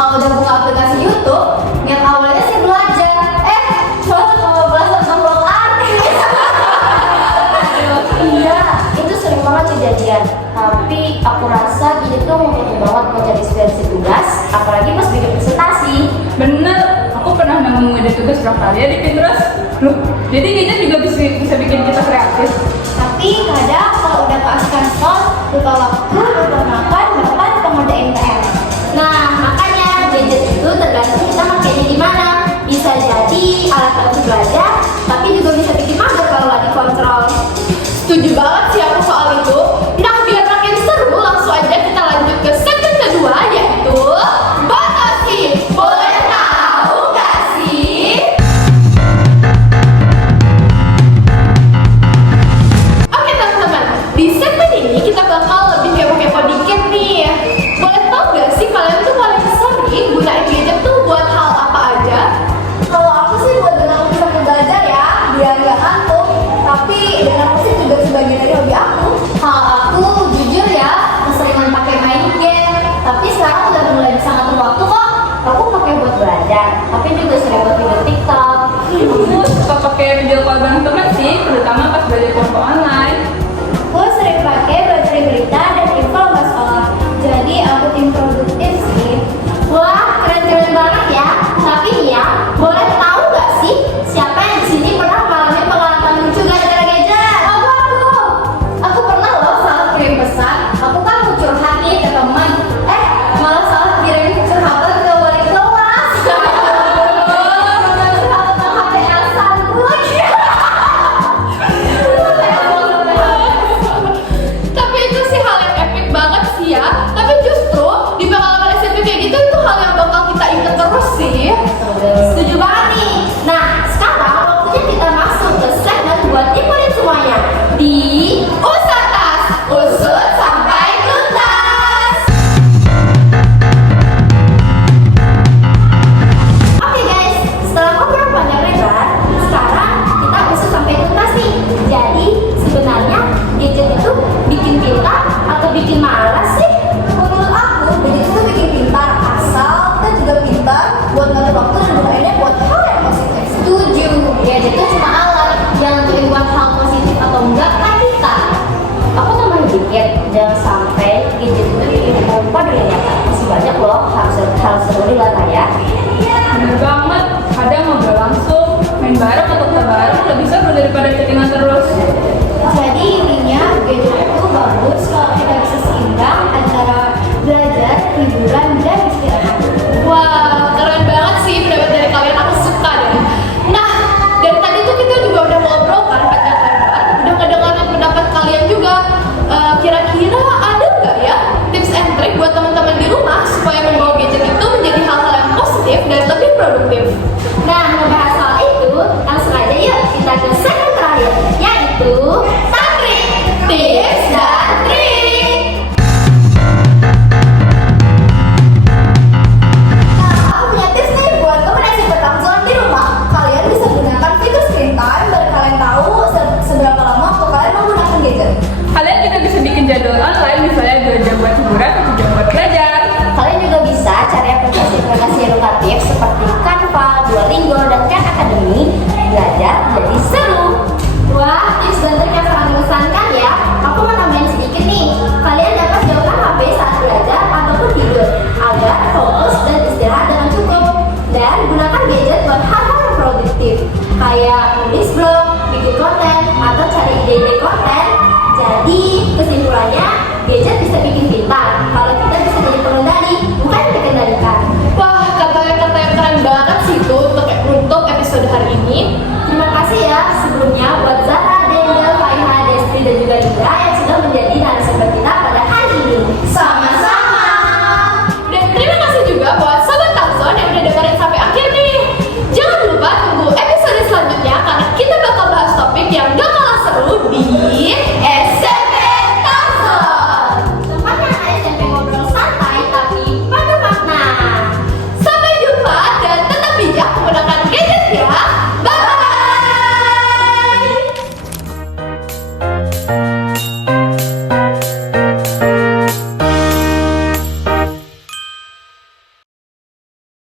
kalau udah buka aplikasi YouTube, niat awalnya sih belajar. Malah kalau belajar tentang artis. Iya, itu sering banget kejadian. Tapi aku rasa gini tuh membantu banget buat cari inspirasi tugas, apalagi pas bikin presentasi. Bener, aku pernah nemuin ide tugas prakarya di Pinterest. Loh, jadi gadget juga bisa bikin kita kreatif. Tapi kadang kalau udah keasikan scroll, lupa waktu, lupa makan, bahkan pengerjain PR. Nah, makanya gadget itu tergantung kita makainya gimana. Bisa jadi alat bantu belajar, tapi juga bisa bikin mager kalau nggak dikontrol. Setuju banget sih aku soal itu. Nah, biar makin seru, langsung aja kita lanjut ke segmen kedua, yaitu Batasi. Boleh tahu gak sih? Oke teman-teman, di segmen ini kita bakal lebih kepo-kepo dikit nih. Boleh tahu gak sih kalian tuh paling sering gunain gadget tuh buat hal apa aja? Kalau aku sih buat dengar musik sambil belajar ya, biar nggak ngantuk. Tapi dengar musik juga sebagian dari hobi aku. Kalau aku jujur ya, keseringan pakai main game. Tapi sekarang udah mulai bisa ngatur waktu kok. Aku pakai buat belajar, tapi juga sering buat video TikTok. Aku suka pakai video call bareng teman sih, terutama pas belajar kelompok online. Aku sering pakai buat cari berita dan info nggak sekolah. Jadi aku tim produktif sih. Wah, keren-keren banget ya. Tapi nih ya, boleh tahu nggak sih siapa yang di sini pernah mengalami pengalaman lucu gara-gara gadget? Aku pernah loh salah kirim pesan. Aku kan mau curhat nih ke teman. Malah salah kirim curhatan ke wali kelas. Curhatan tentang HP Elsan lagi. Tapi itu sih hal yang epic banget sih ya. Tapi justru di pengalaman SMP kayak gitu itu hal yang bakal kita ingat terus sih. Setuju banget nih. Nah, sekarang waktunya kita masuk ke segmen buat infoin semuanya di Usatas, usut sampai tuntas. Oke guys, setelah ngobrol panjang lebar, sekarang kita usut sampai tuntas nih. Jadi sebenarnya gadget itu bikin pintar atau bikin malas sih? Menurut aku, gadget itu bikin pintar asal kita juga pintar buat ngatur waktu dan gunainnya buat hal yang positif. Setuju. Gadget itu cuma alat, yang nentuin buat hal positif atau enggak kan kita. Aku tambahin dikit, jangan sampai gadget itu bikin kita lupa dunia nyata. Masih banyak loh hal seru di luar layar. Bener banget, kadang ngobrol langsung, main bareng atau kita bareng lebih seru daripada chattingan terus. Jadi intinya gadget itu bagus kalau kita bisa seimbang antara belajar, hiburan, dan istirahat. Wah, keren banget sih pendapat dari kalian, aku suka deh. Nah, dari tadi tuh kita juga udah ngobrol kan panjang lebar, udah kedengaran pendapat kalian juga. Kira-kira ada nggak ya tips and trick buat teman-teman di rumah supaya membawa gadget itu menjadi hal-hal yang positif dan lebih produktif? Nah, membahas soal itu, langsung aja yuk kita ke segmen terakhir, yaitu Trik, tips dan trik. Nah, aku punya tips nih buat teman yang sibuk tanggungan di rumah. Kalian bisa gunakan fitur screen time biar kalian tahu seberapa lama waktu kalian menggunakan gadget. Kalian juga bisa bikin jadwal online, misalnya 2 jam buat hiburan, 1 jam buat belajar. Kalian juga bisa cari aplikasi-aplikasi edukatif seperti Canva, Duolingo, dan Khan Academy. Belajar jadi seru. Wah, tips dan trik yang sangat mengesankan ya. Aku mau nambahin sedikit nih. Kalian dapat jauhkan HP saat belajar ataupun tidur agar fokus dan istirahat dengan cukup. Dan gunakan gadget buat hal-hal yang produktif, kayak nulis blog, bikin konten, atau cari ide-ide konten. Jadi kesimpulannya, gadget bisa bikin pintar